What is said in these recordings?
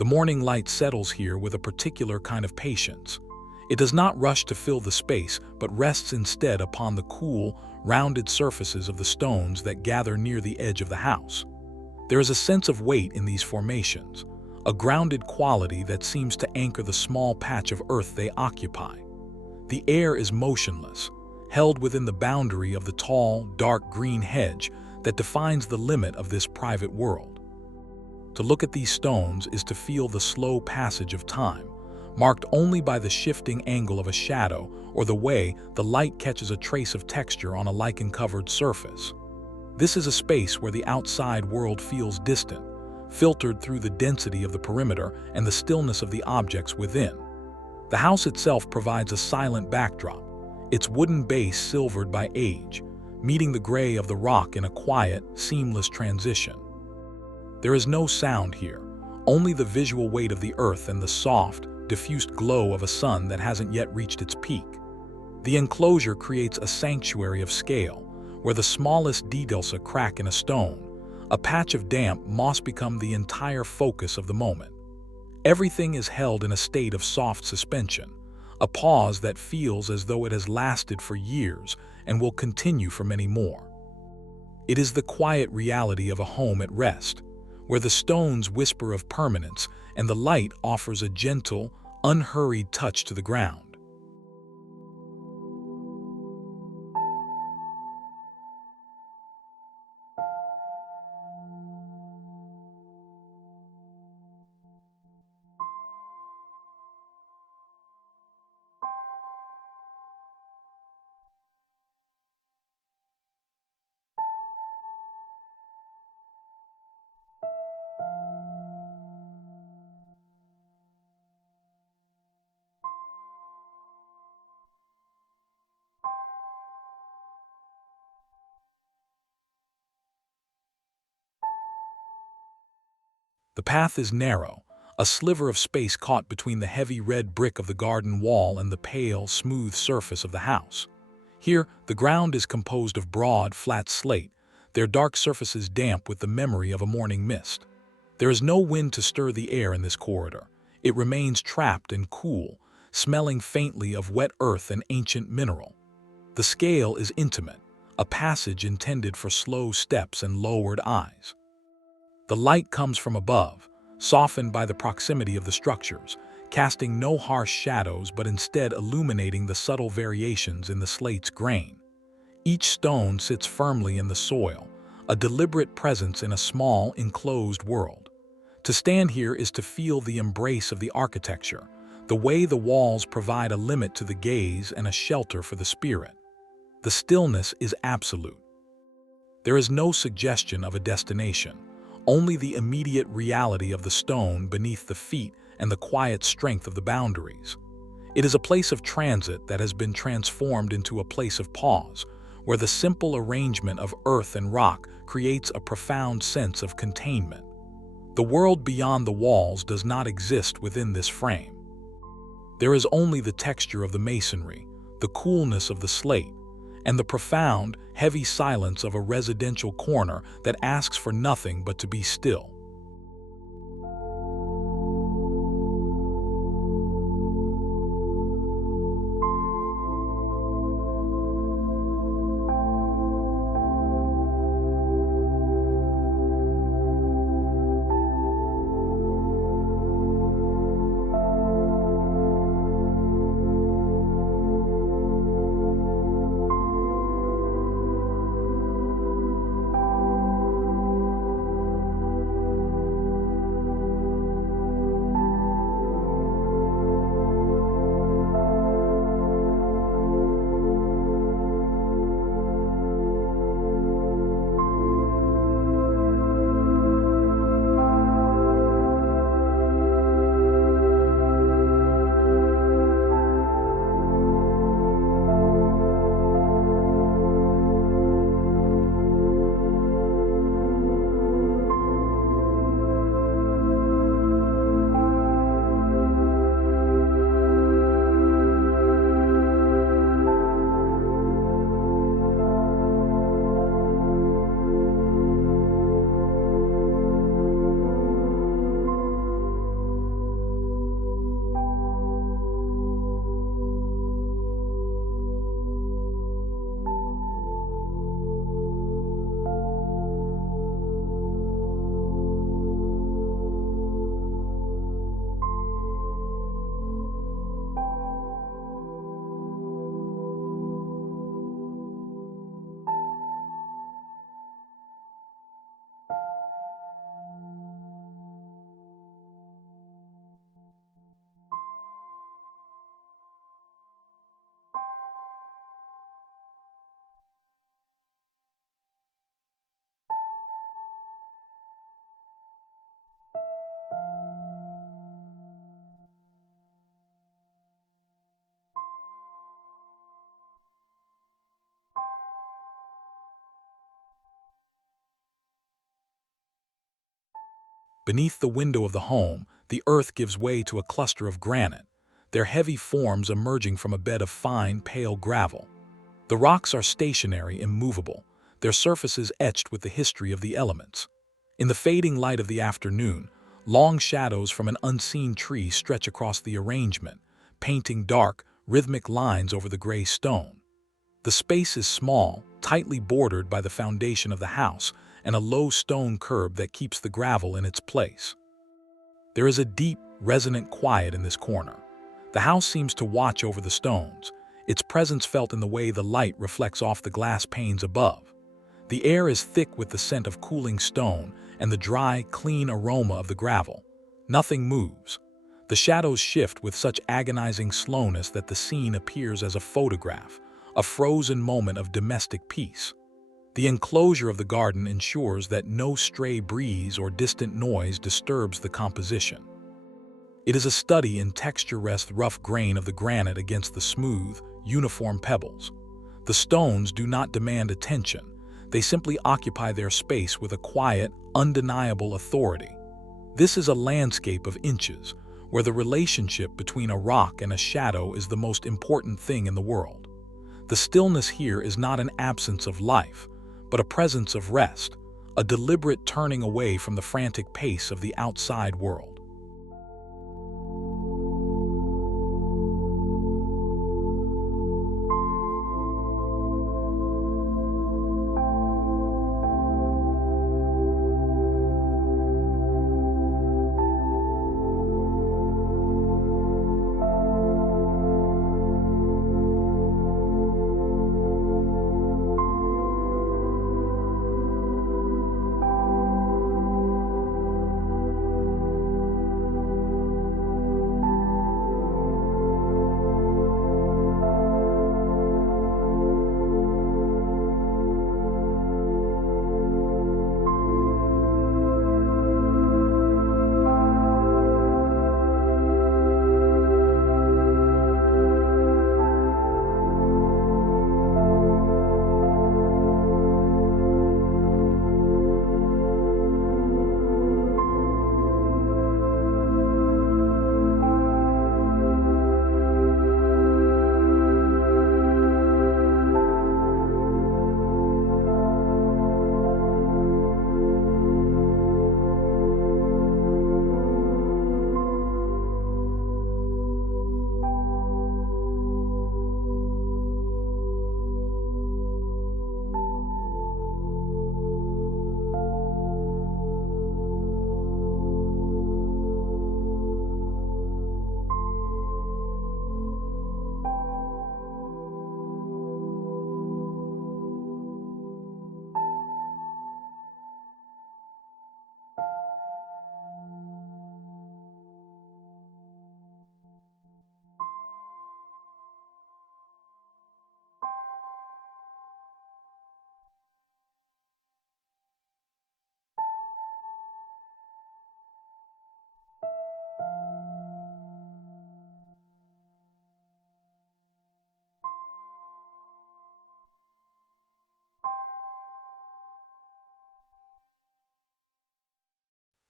The morning light settles here with a particular kind of patience. It does not rush to fill the space, but rests instead upon the cool, rounded surfaces of the stones that gather near the edge of the house. There is a sense of weight in these formations, a grounded quality that seems to anchor the small patch of earth they occupy. The air is motionless, held within the boundary of the tall, dark green hedge that defines the limit of this private world. To look at these stones is to feel the slow passage of time, marked only by the shifting angle of a shadow or the way the light catches a trace of texture on a lichen-covered surface. This is a space where the outside world feels distant, filtered through the density of the perimeter and the stillness of the objects within. The house itself provides a silent backdrop, its wooden base silvered by age, meeting the gray of the rock in a quiet, seamless transition. There is no sound here, only the visual weight of the earth and the soft, diffused glow of a sun that hasn't yet reached its peak. The enclosure creates a sanctuary of scale, where the smallest details, a crack in a stone, a patch of damp moss, become the entire focus of the moment. Everything is held in a state of soft suspension, a pause that feels as though it has lasted for years and will continue for many more. It is the quiet reality of a home at rest, where the stones whisper of permanence and the light offers a gentle, unhurried touch to the ground. The path is narrow, a sliver of space caught between the heavy red brick of the garden wall and the pale, smooth surface of the house. Here, the ground is composed of broad, flat slate, their dark surfaces damp with the memory of a morning mist. There is no wind to stir the air in this corridor. It remains trapped and cool, smelling faintly of wet earth and ancient mineral. The scale is intimate, a passage intended for slow steps and lowered eyes. The light comes from above, softened by the proximity of the structures, casting no harsh shadows but instead illuminating the subtle variations in the slate's grain. Each stone sits firmly in the soil, a deliberate presence in a small, enclosed world. To stand here is to feel the embrace of the architecture, the way the walls provide a limit to the gaze and a shelter for the spirit. The stillness is absolute. There is no suggestion of a destination, only the immediate reality of the stone beneath the feet and the quiet strength of the boundaries. It is a place of transit that has been transformed into a place of pause, where the simple arrangement of earth and rock creates a profound sense of containment. The world beyond the walls does not exist within this frame. There is only the texture of the masonry, the coolness of the slate, and the profound, heavy silence of a residential corner that asks for nothing but to be still. Beneath the window of the home, the earth gives way to a cluster of granite, their heavy forms emerging from a bed of fine, pale gravel. The rocks are stationary, immovable, their surfaces etched with the history of the elements. In the fading light of the afternoon, long shadows from an unseen tree stretch across the arrangement, painting dark, rhythmic lines over the gray stone. The space is small, tightly bordered by the foundation of the house and a low stone curb that keeps the gravel in its place. There is a deep, resonant quiet in this corner. The house seems to watch over the stones, its presence felt in the way the light reflects off the glass panes above. The air is thick with the scent of cooling stone and the dry, clean aroma of the gravel. Nothing moves. The shadows shift with such agonizing slowness that the scene appears as a photograph, a frozen moment of domestic peace. The enclosure of the garden ensures that no stray breeze or distant noise disturbs the composition. It is a study in texture-rest rough grain of the granite against the smooth, uniform pebbles. The stones do not demand attention. They simply occupy their space with a quiet, undeniable authority. This is a landscape of inches, where the relationship between a rock and a shadow is the most important thing in the world. The stillness here is not an absence of life, but a presence of rest, a deliberate turning away from the frantic pace of the outside world.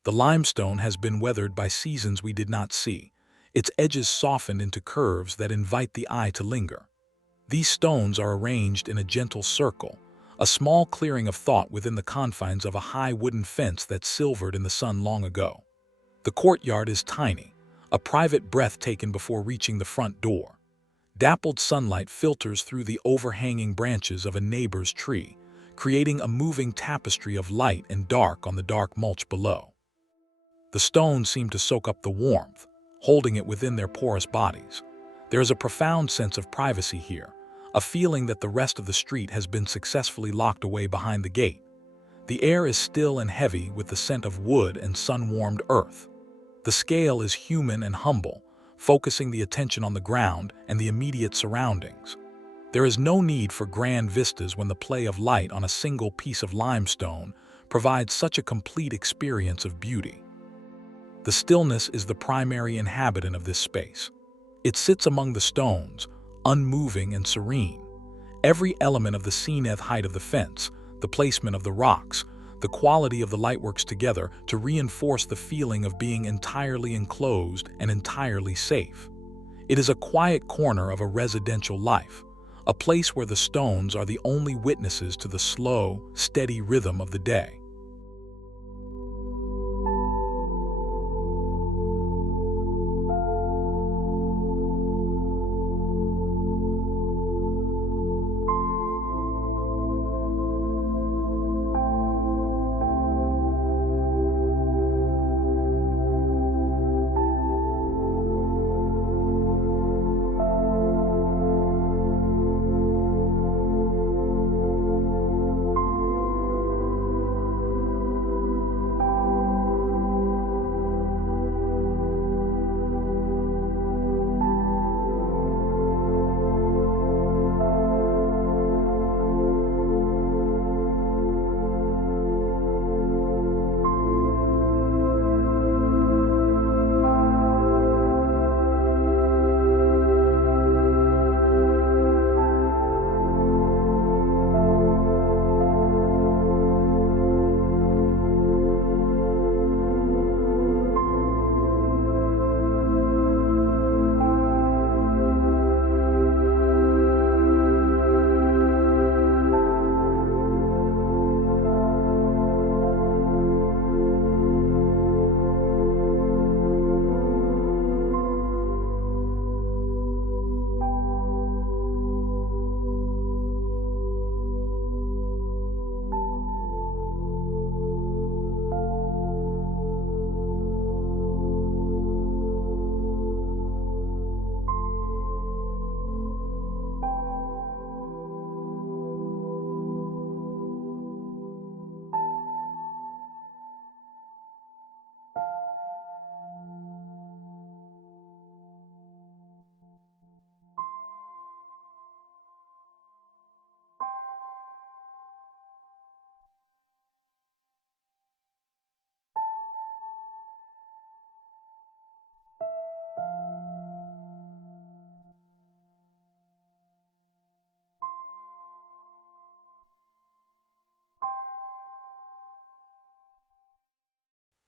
The limestone has been weathered by seasons we did not see, its edges softened into curves that invite the eye to linger. These stones are arranged in a gentle circle, a small clearing of thought within the confines of a high wooden fence that silvered in the sun long ago. The courtyard is tiny, a private breath taken before reaching the front door. Dappled sunlight filters through the overhanging branches of a neighbor's tree, creating a moving tapestry of light and dark on the dark mulch below. The stones seem to soak up the warmth, holding it within their porous bodies. There is a profound sense of privacy here, a feeling that the rest of the street has been successfully locked away behind the gate. The air is still and heavy with the scent of wood and sun-warmed earth. The scale is human and humble, focusing the attention on the ground and the immediate surroundings. There is no need for grand vistas when the play of light on a single piece of limestone provides such a complete experience of beauty. The stillness is the primary inhabitant of this space. It sits among the stones, unmoving and serene. Every element of the zenith height of the fence, the placement of the rocks, The quality of the light works together to reinforce the feeling of being entirely enclosed and entirely safe. It is a quiet corner of a residential life, a place where the stones are the only witnesses to the slow, steady rhythm of the day.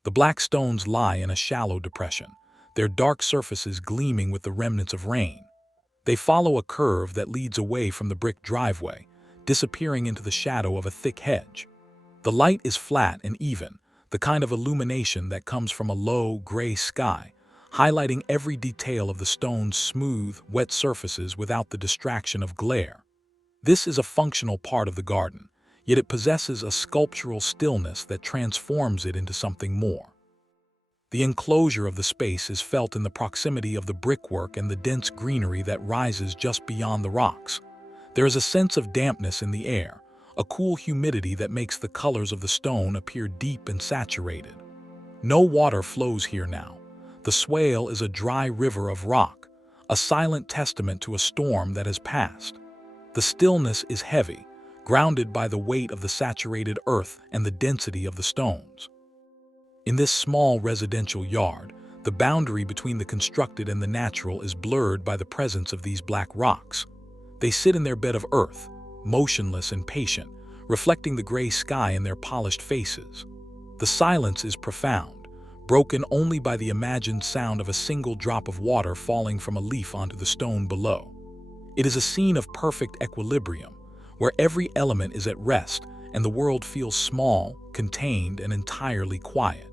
The black stones lie in a shallow depression, their dark surfaces gleaming with the remnants of rain. They follow a curve that leads away from the brick driveway, disappearing into the shadow of a thick hedge. The light is flat and even, the kind of illumination that comes from a low, gray sky, highlighting every detail of the stone's smooth, wet surfaces without the distraction of glare. This is a functional part of the garden, yet it possesses a sculptural stillness that transforms it into something more. The enclosure of the space is felt in the proximity of the brickwork and the dense greenery that rises just beyond the rocks. There is a sense of dampness in the air, a cool humidity that makes the colors of the stone appear deep and saturated. No water flows here now. The swale is a dry river of rock, a silent testament to a storm that has passed. The stillness is heavy, grounded by the weight of the saturated earth and the density of the stones. In this small residential yard, the boundary between the constructed and the natural is blurred by the presence of these black rocks. They sit in their bed of earth, motionless and patient, reflecting the gray sky in their polished faces. The silence is profound, broken only by the imagined sound of a single drop of water falling from a leaf onto the stone below. It is a scene of perfect equilibrium, where every element is at rest and the world feels small, contained, and entirely quiet.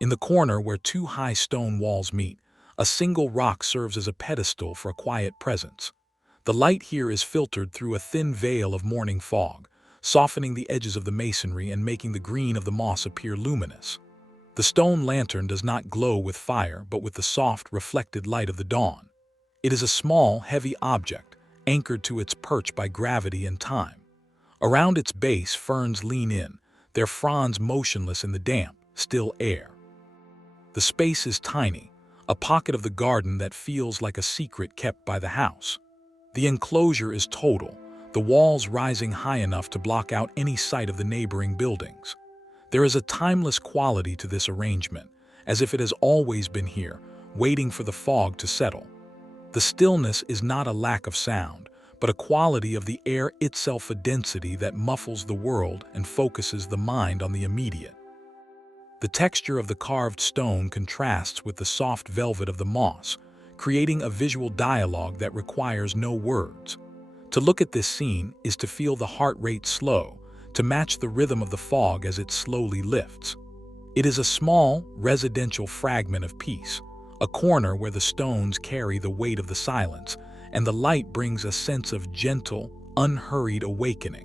In the corner where two high stone walls meet, a single rock serves as a pedestal for a quiet presence. The light here is filtered through a thin veil of morning fog, softening the edges of the masonry and making the green of the moss appear luminous. The stone lantern does not glow with fire, but with the soft, reflected light of the dawn. It is a small, heavy object, anchored to its perch by gravity and time. Around its base, ferns lean in, their fronds motionless in the damp, still air. The space is tiny, a pocket of the garden that feels like a secret kept by the house. The enclosure is total, the walls rising high enough to block out any sight of the neighboring buildings. There is a timeless quality to this arrangement, as if it has always been here, waiting for the fog to settle. The stillness is not a lack of sound, but a quality of the air itself, a density that muffles the world and focuses the mind on the immediate. The texture of the carved stone contrasts with the soft velvet of the moss, creating a visual dialogue that requires no words. To look at this scene is to feel the heart rate slow, to match the rhythm of the fog as it slowly lifts. It is a small, residential fragment of peace, a corner where the stones carry the weight of the silence, and the light brings a sense of gentle, unhurried awakening.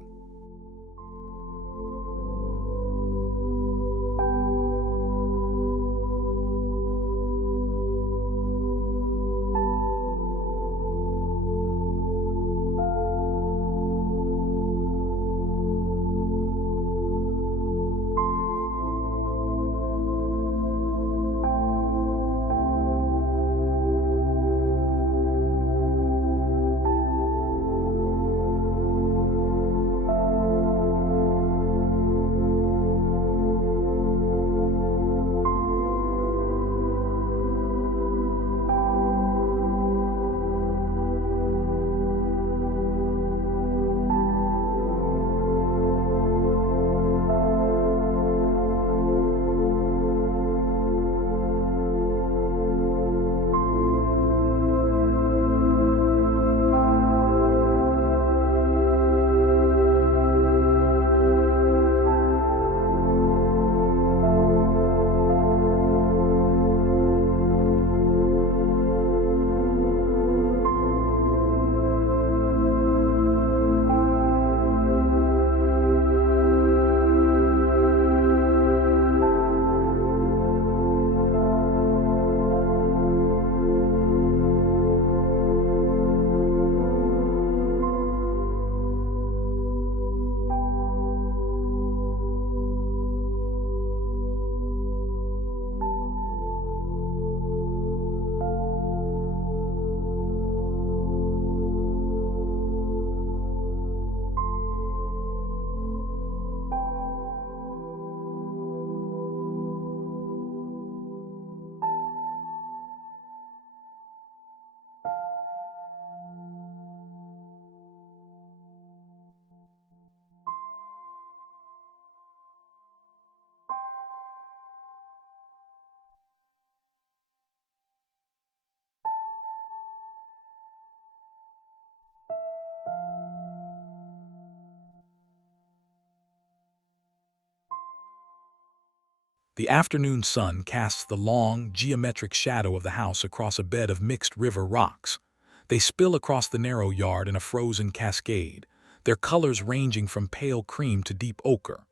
The afternoon sun casts the long, geometric shadow of the house across a bed of mixed river rocks. They spill across the narrow yard in a frozen cascade, their colors ranging from pale cream to deep ochre.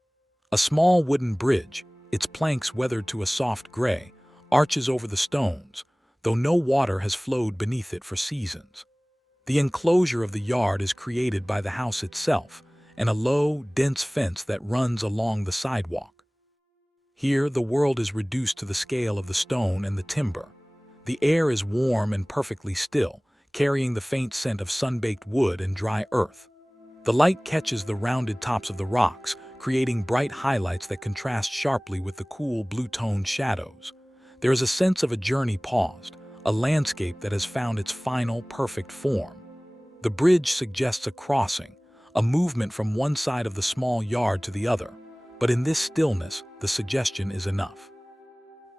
A small wooden bridge, its planks weathered to a soft gray, arches over the stones, though no water has flowed beneath it for seasons. The enclosure of the yard is created by the house itself, and a low, dense fence that runs along the sidewalk. Here, the world is reduced to the scale of the stone and the timber. The air is warm and perfectly still, carrying the faint scent of sun-baked wood and dry earth. The light catches the rounded tops of the rocks, creating bright highlights that contrast sharply with the cool blue-toned shadows. There is a sense of a journey paused, a landscape that has found its final, perfect form. The bridge suggests a crossing, a movement from one side of the small yard to the other. But in this stillness, the suggestion is enough.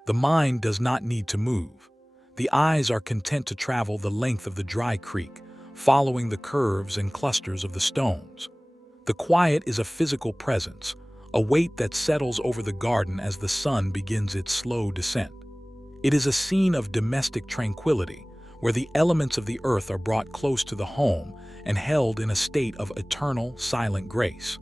The mind does not need to move. The eyes are content to travel the length of the dry creek, following the curves and clusters of the stones. The quiet is a physical presence, a weight that settles over the garden as the sun begins its slow descent. It is a scene of domestic tranquility, where the elements of the earth are brought close to the home and held in a state of eternal, silent grace.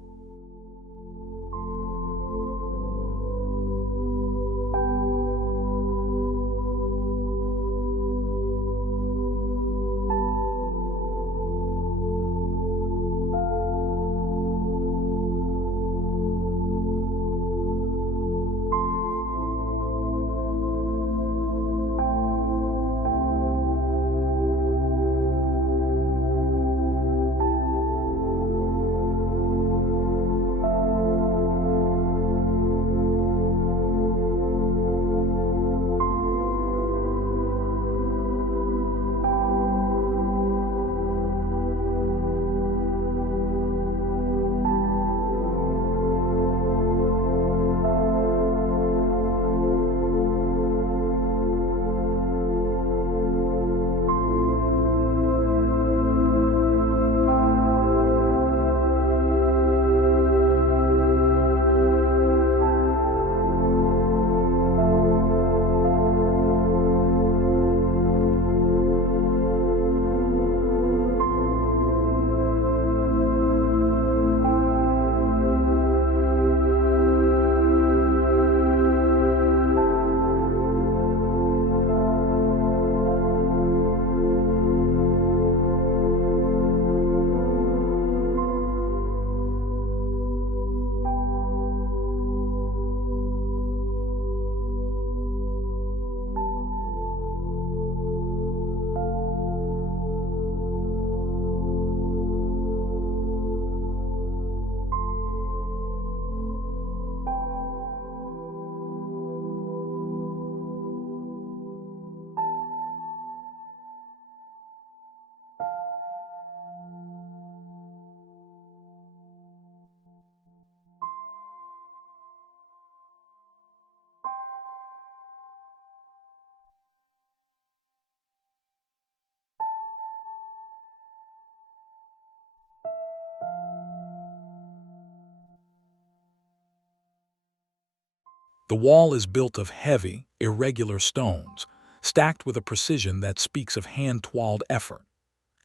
The wall is built of heavy, irregular stones, stacked with a precision that speaks of hand-toiled effort.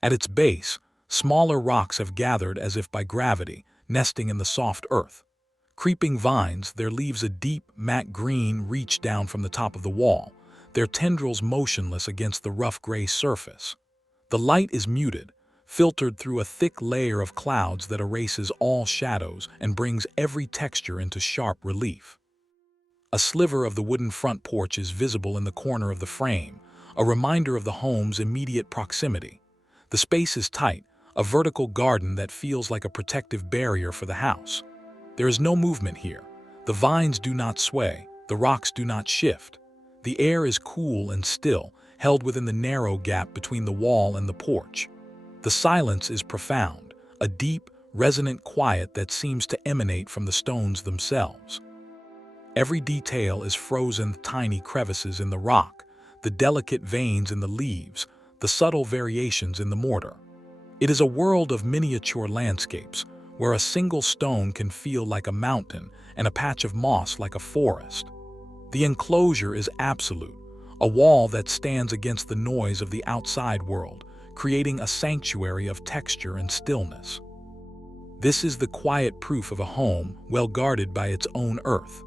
At its base, smaller rocks have gathered as if by gravity, nesting in the soft earth. Creeping vines, their leaves a deep, matte green, reach down from the top of the wall, their tendrils motionless against the rough gray surface. The light is muted, filtered through a thick layer of clouds that erases all shadows and brings every texture into sharp relief. A sliver of the wooden front porch is visible in the corner of the frame, a reminder of the home's immediate proximity. The space is tight, a vertical garden that feels like a protective barrier for the house. There is no movement here. The vines do not sway, the rocks do not shift. The air is cool and still, held within the narrow gap between the wall and the porch. The silence is profound, a deep, resonant quiet that seems to emanate from the stones themselves. Every detail is frozen, tiny crevices in the rock, the delicate veins in the leaves, the subtle variations in the mortar. It is a world of miniature landscapes, where a single stone can feel like a mountain and a patch of moss like a forest. The enclosure is absolute, a wall that stands against the noise of the outside world, creating a sanctuary of texture and stillness. This is the quiet proof of a home well guarded by its own earth.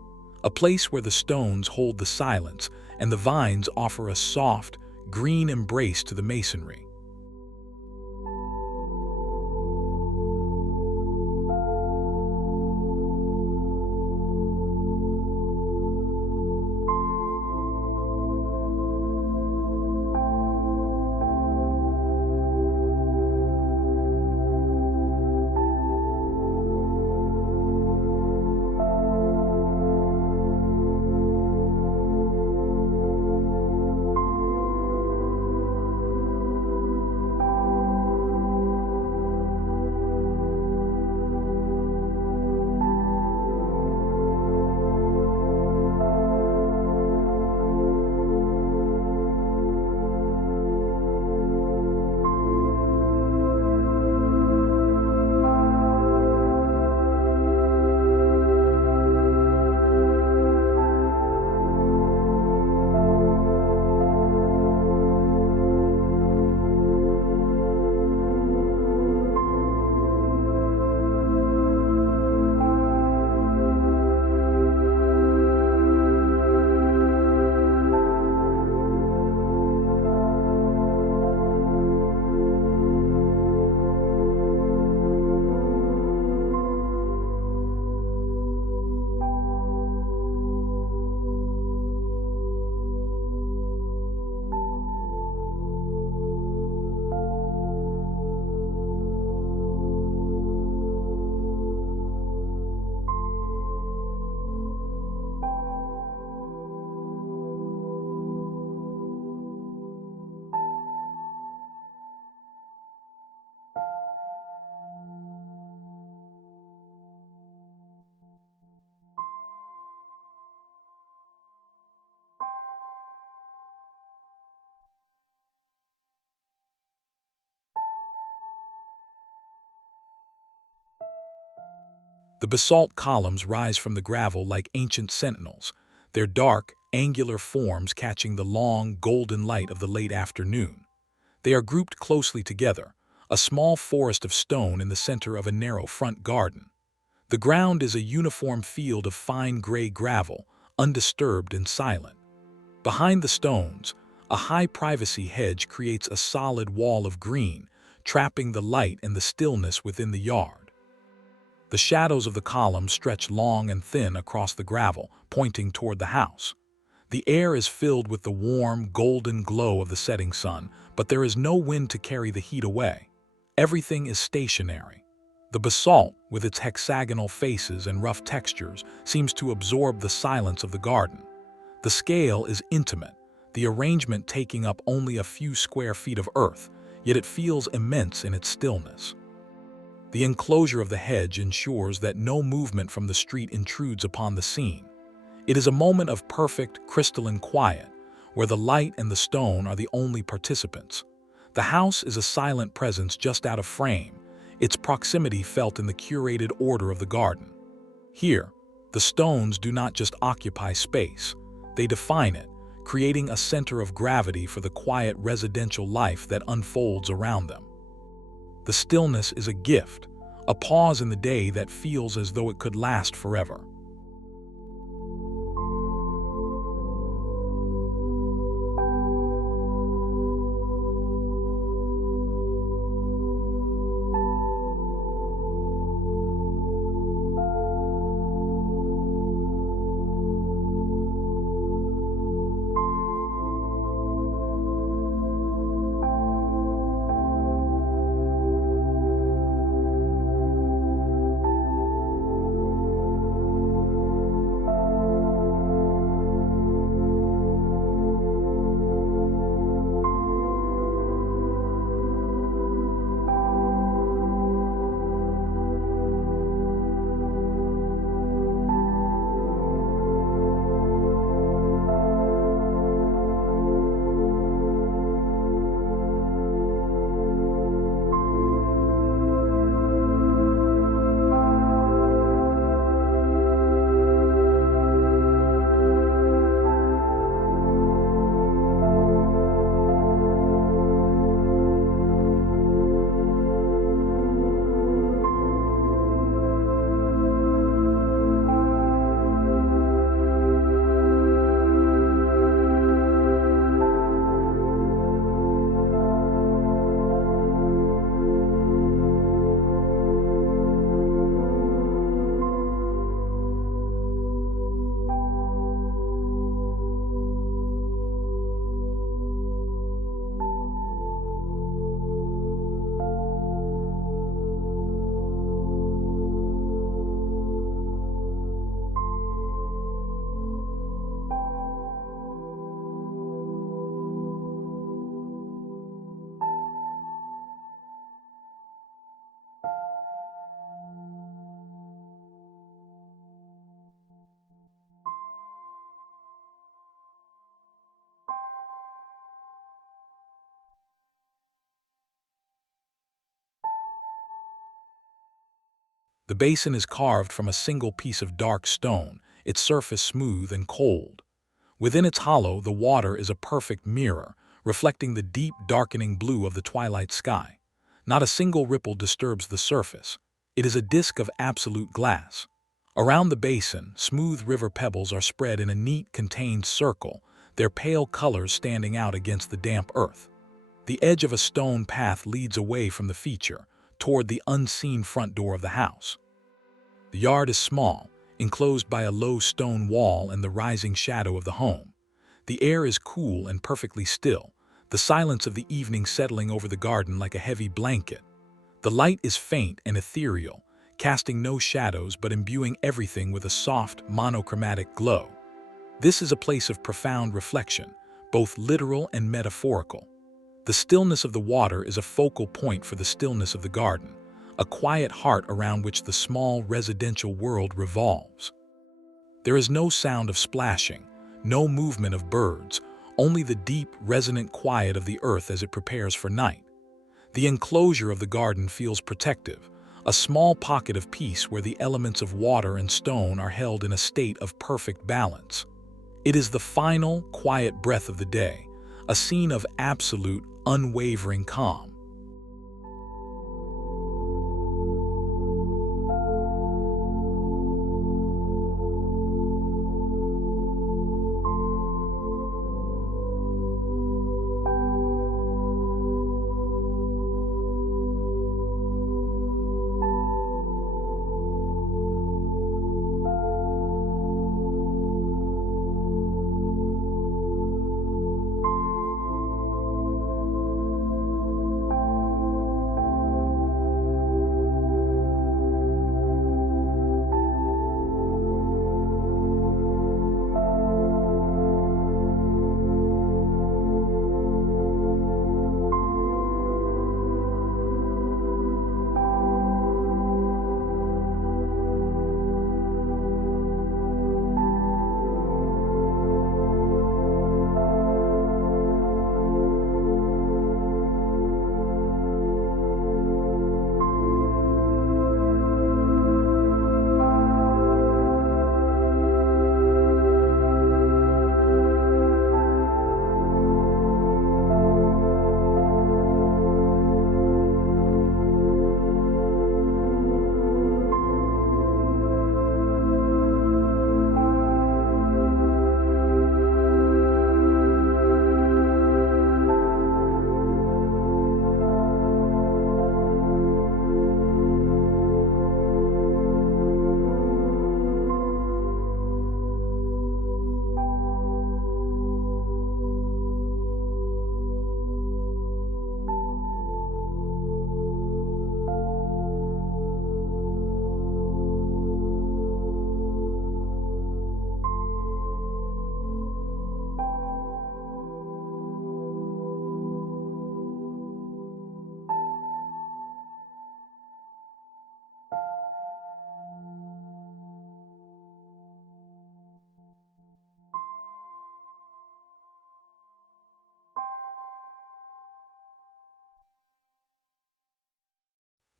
A place where the stones hold the silence and the vines offer a soft, green embrace to the masonry. The basalt columns rise from the gravel like ancient sentinels, their dark, angular forms catching the long, golden light of the late afternoon. They are grouped closely together, a small forest of stone in the center of a narrow front garden. The ground is a uniform field of fine gray gravel, undisturbed and silent. Behind the stones, a high privacy hedge creates a solid wall of green, trapping the light and the stillness within the yard. The shadows of the columns stretch long and thin across the gravel, pointing toward the house. The air is filled with the warm, golden glow of the setting sun, but there is no wind to carry the heat away. Everything is stationary. The basalt, with its hexagonal faces and rough textures, seems to absorb the silence of the garden. The scale is intimate, the arrangement taking up only a few square feet of earth, yet it feels immense in its stillness. The enclosure of the hedge ensures that no movement from the street intrudes upon the scene. It is a moment of perfect, crystalline quiet, where the light and the stone are the only participants. The house is a silent presence just out of frame, its proximity felt in the curated order of the garden. Here, the stones do not just occupy space, they define it, creating a center of gravity for the quiet residential life that unfolds around them. The stillness is a gift, a pause in the day that feels as though it could last forever. The basin is carved from a single piece of dark stone, its surface smooth and cold. Within its hollow, the water is a perfect mirror, reflecting the deep, darkening blue of the twilight sky. Not a single ripple disturbs the surface. It is a disk of absolute glass. Around the basin, smooth river pebbles are spread in a neat, contained circle, their pale colors standing out against the damp earth. The edge of a stone path leads away from the feature, toward the unseen front door of the house. The yard is small, enclosed by a low stone wall and the rising shadow of the home. The air is cool and perfectly still, the silence of the evening settling over the garden like a heavy blanket. The light is faint and ethereal, casting no shadows but imbuing everything with a soft, monochromatic glow. This is a place of profound reflection, both literal and metaphorical. The stillness of the water is a focal point for the stillness of the garden, a quiet heart around which the small residential world revolves. There is no sound of splashing, no movement of birds, only the deep, resonant quiet of the earth as it prepares for night. The enclosure of the garden feels protective, a small pocket of peace where the elements of water and stone are held in a state of perfect balance. It is the final, quiet breath of the day, a scene of absolute, unwavering calm.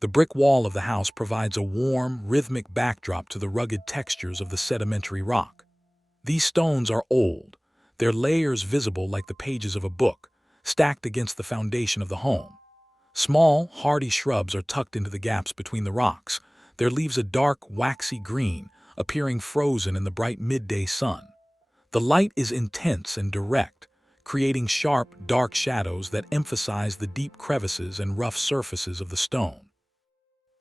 The brick wall of the house provides a warm, rhythmic backdrop to the rugged textures of the sedimentary rock. These stones are old, their layers visible like the pages of a book, stacked against the foundation of the home. Small, hardy shrubs are tucked into the gaps between the rocks, their leaves a dark, waxy green, appearing frozen in the bright midday sun. The light is intense and direct, creating sharp, dark shadows that emphasize the deep crevices and rough surfaces of the stone.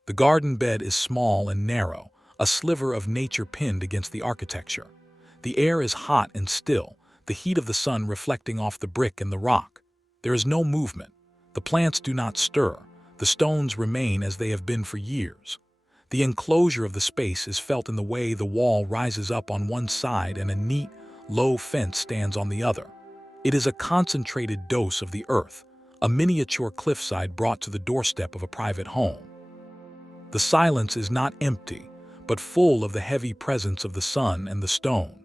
The garden bed is small and narrow, a sliver of nature pinned against the architecture. The air is hot and still, the heat of the sun reflecting off the brick and the rock. There is no movement. The plants do not stir. The stones remain as they have been for years. The enclosure of the space is felt in the way the wall rises up on one side and a neat, low fence stands on the other. It is a concentrated dose of the earth, a miniature cliffside brought to the doorstep of a private home. The silence is not empty, but full of the heavy presence of the sun and the stone.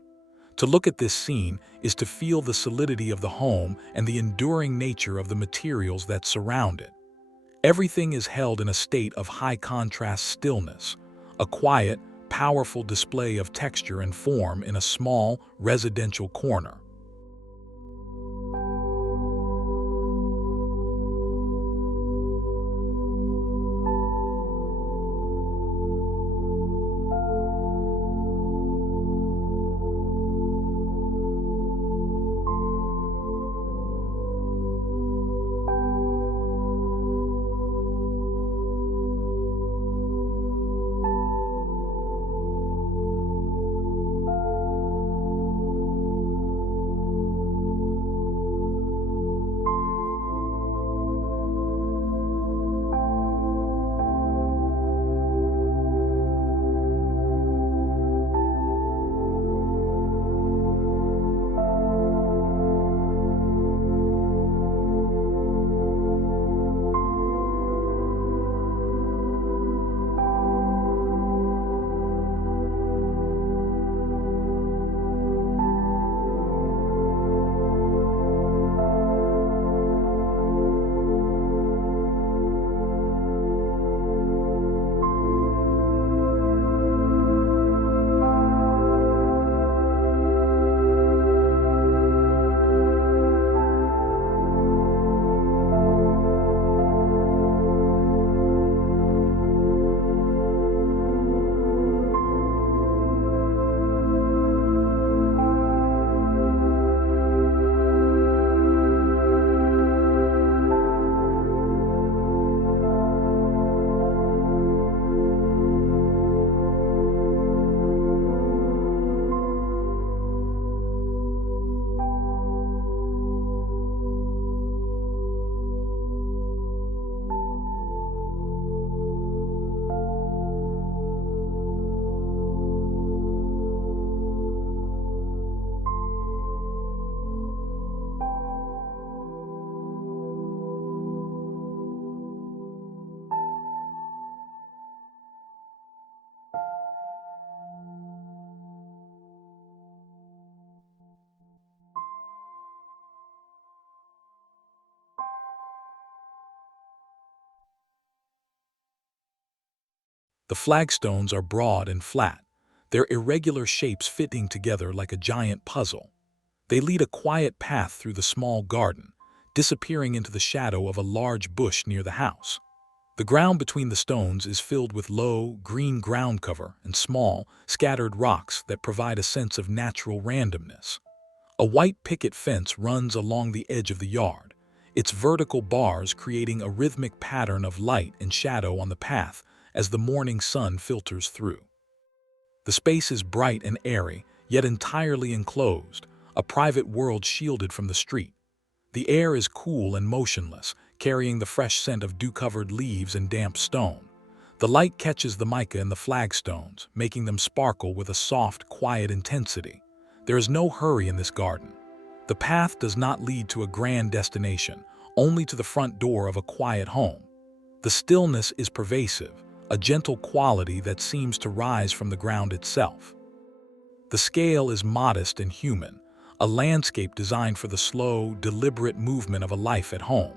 To look at this scene is to feel the solidity of the home and the enduring nature of the materials that surround it. Everything is held in a state of high-contrast stillness, a quiet, powerful display of texture and form in a small, residential corner. The flagstones are broad and flat, their irregular shapes fitting together like a giant puzzle. They lead a quiet path through the small garden, disappearing into the shadow of a large bush near the house. The ground between the stones is filled with low, green ground cover and small, scattered rocks that provide a sense of natural randomness. A white picket fence runs along the edge of the yard, its vertical bars creating a rhythmic pattern of light and shadow on the path as the morning sun filters through. The space is bright and airy, yet entirely enclosed, a private world shielded from the street. The air is cool and motionless, carrying the fresh scent of dew-covered leaves and damp stone. The light catches the mica and the flagstones, making them sparkle with a soft, quiet intensity. There is no hurry in this garden. The path does not lead to a grand destination, only to the front door of a quiet home. The stillness is pervasive, a gentle quality that seems to rise from the ground itself. The scale is modest and human, a landscape designed for the slow, deliberate movement of a life at home.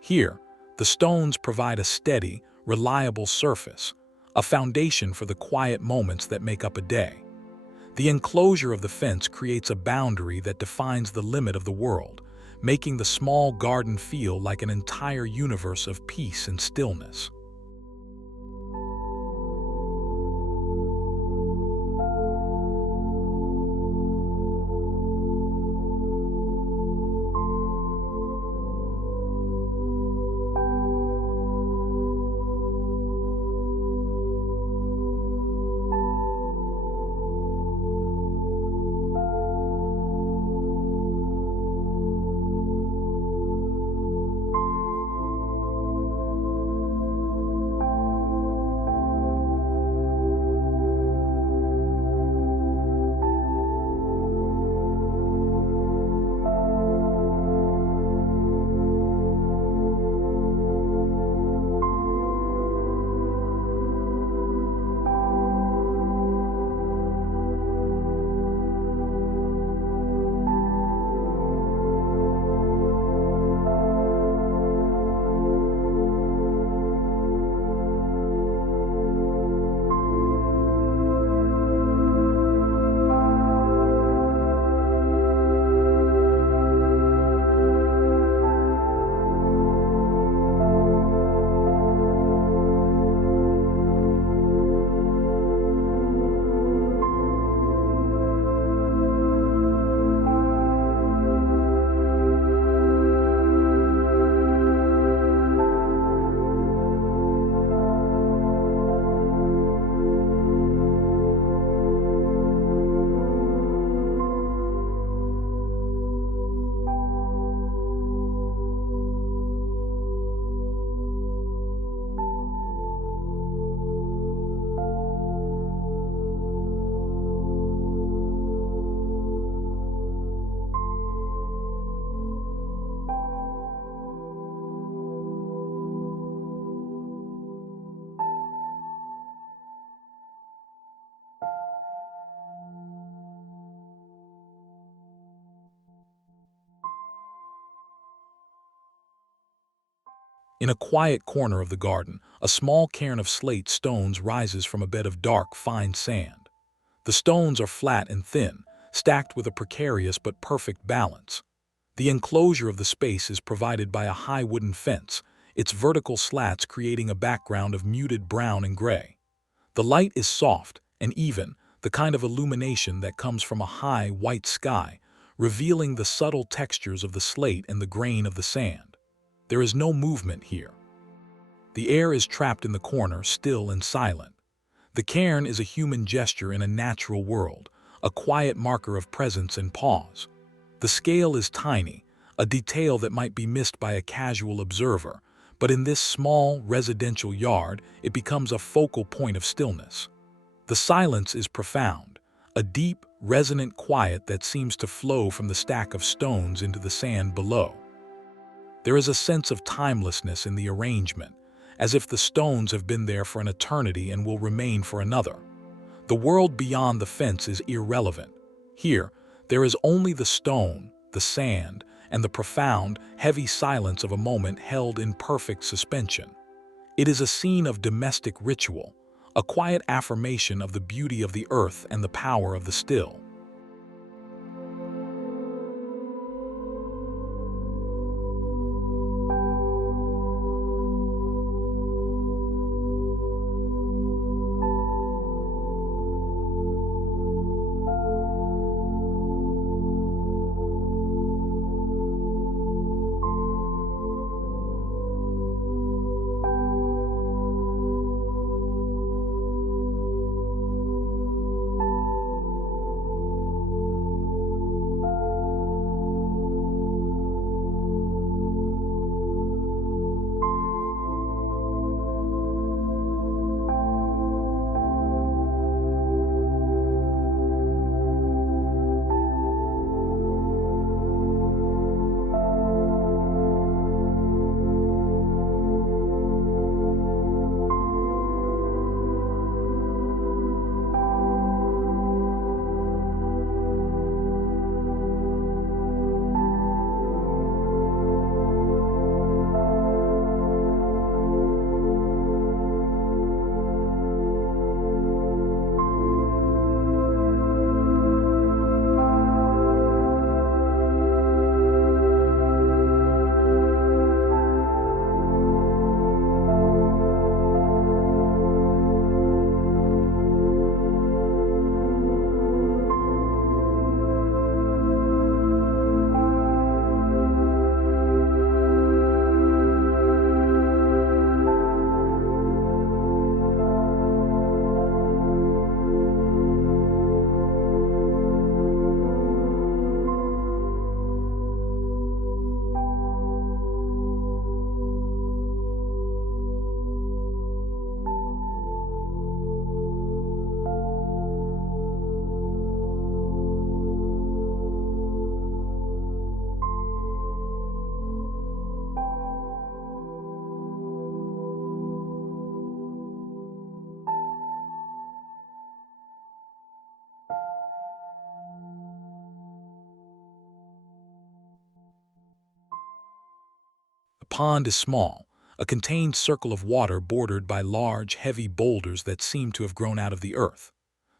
Here, the stones provide a steady, reliable surface, a foundation for the quiet moments that make up a day. The enclosure of the fence creates a boundary that defines the limit of the world, making the small garden feel like an entire universe of peace and stillness. In a quiet corner of the garden, a small cairn of slate stones rises from a bed of dark, fine sand. The stones are flat and thin, stacked with a precarious but perfect balance. The enclosure of the space is provided by a high wooden fence, its vertical slats creating a background of muted brown and gray. The light is soft and even, the kind of illumination that comes from a high, white sky, revealing the subtle textures of the slate and the grain of the sand. There is no movement here. The air is trapped in the corner, still and silent. The cairn is a human gesture in a natural world, a quiet marker of presence and pause. The scale is tiny, a detail that might be missed by a casual observer, but in this small, residential yard, it becomes a focal point of stillness. The silence is profound, a deep, resonant quiet that seems to flow from the stack of stones into the sand below. There is a sense of timelessness in the arrangement, as if the stones have been there for an eternity and will remain for another. The world beyond the fence is irrelevant. Here, there is only the stone, the sand, and the profound, heavy silence of a moment held in perfect suspension. It is a scene of domestic ritual, a quiet affirmation of the beauty of the earth and the power of the still. The pond is small, a contained circle of water bordered by large, heavy boulders that seem to have grown out of the earth.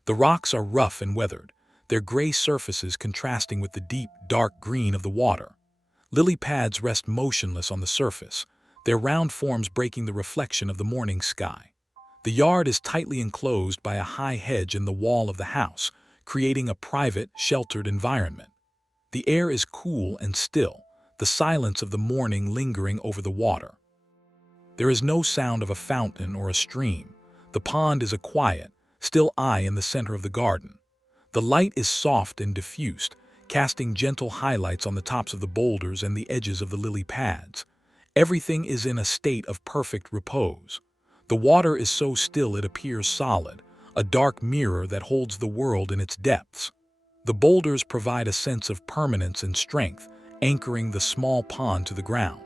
The rocks are rough and weathered, their gray surfaces contrasting with the deep, dark green of the water. Lily pads rest motionless on the surface, their round forms breaking the reflection of the morning sky. The yard is tightly enclosed by a high hedge in the wall of the house, creating a private, sheltered environment. The air is cool and still, the silence of the morning lingering over the water. There is no sound of a fountain or a stream. The pond is a quiet, still eye in the center of the garden. The light is soft and diffused, casting gentle highlights on the tops of the boulders and the edges of the lily pads. Everything is in a state of perfect repose. The water is so still it appears solid, a dark mirror that holds the world in its depths. The boulders provide a sense of permanence and strength, anchoring the small pond to the ground.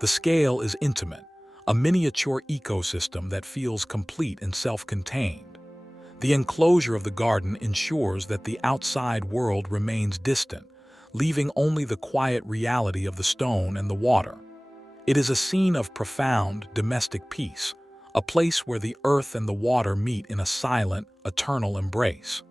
The scale is intimate, a miniature ecosystem that feels complete and self-contained. The enclosure of the garden ensures that the outside world remains distant, leaving only the quiet reality of the stone and the water. It is a scene of profound, domestic peace, a place where the earth and the water meet in a silent, eternal embrace.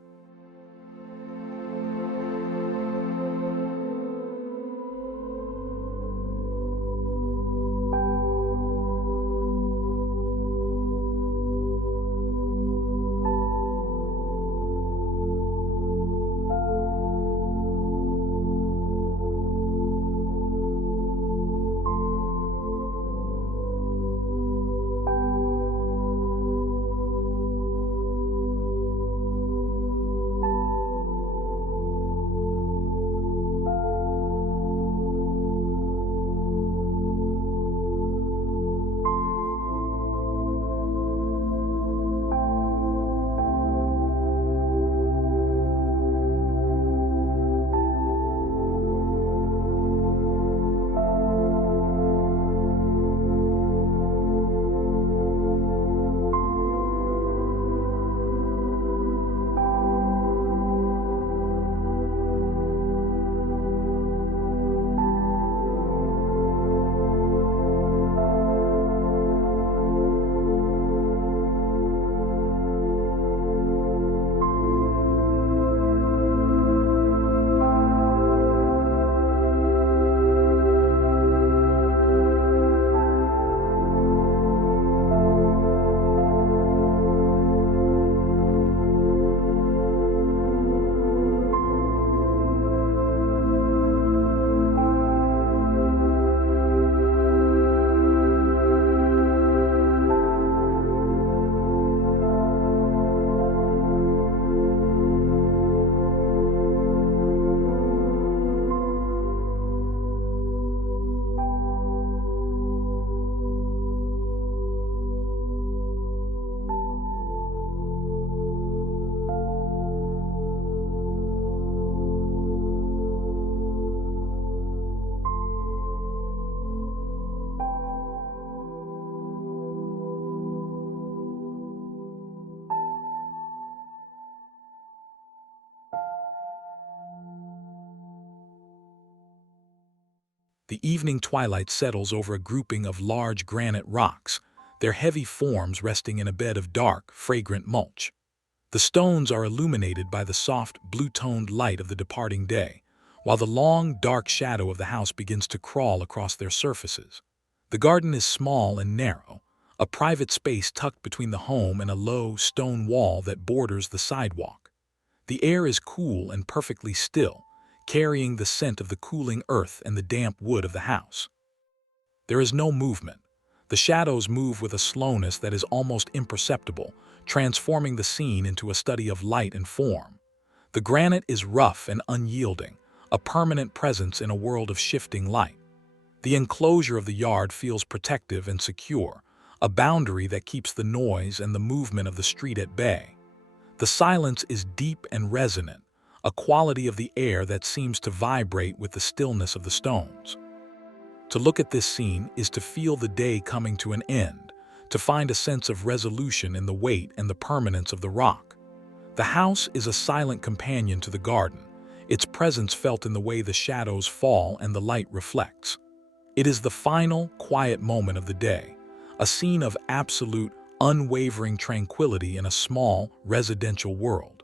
The evening twilight settles over a grouping of large granite rocks, their heavy forms resting in a bed of dark, fragrant mulch. The stones are illuminated by the soft, blue-toned light of the departing day, while the long, dark shadow of the house begins to crawl across their surfaces. The garden is small and narrow, a private space tucked between the home and a low, stone wall that borders the sidewalk. The air is cool and perfectly still, carrying the scent of the cooling earth and the damp wood of the house. There is no movement. The shadows move with a slowness that is almost imperceptible, transforming the scene into a study of light and form. The granite is rough and unyielding, a permanent presence in a world of shifting light. The enclosure of the yard feels protective and secure, a boundary that keeps the noise and the movement of the street at bay. The silence is deep and resonant, a quality of the air that seems to vibrate with the stillness of the stones. To look at this scene is to feel the day coming to an end, to find a sense of resolution in the weight and the permanence of the rock. The house is a silent companion to the garden, its presence felt in the way the shadows fall and the light reflects. It is the final, quiet moment of the day, a scene of absolute, unwavering tranquility in a small, residential world.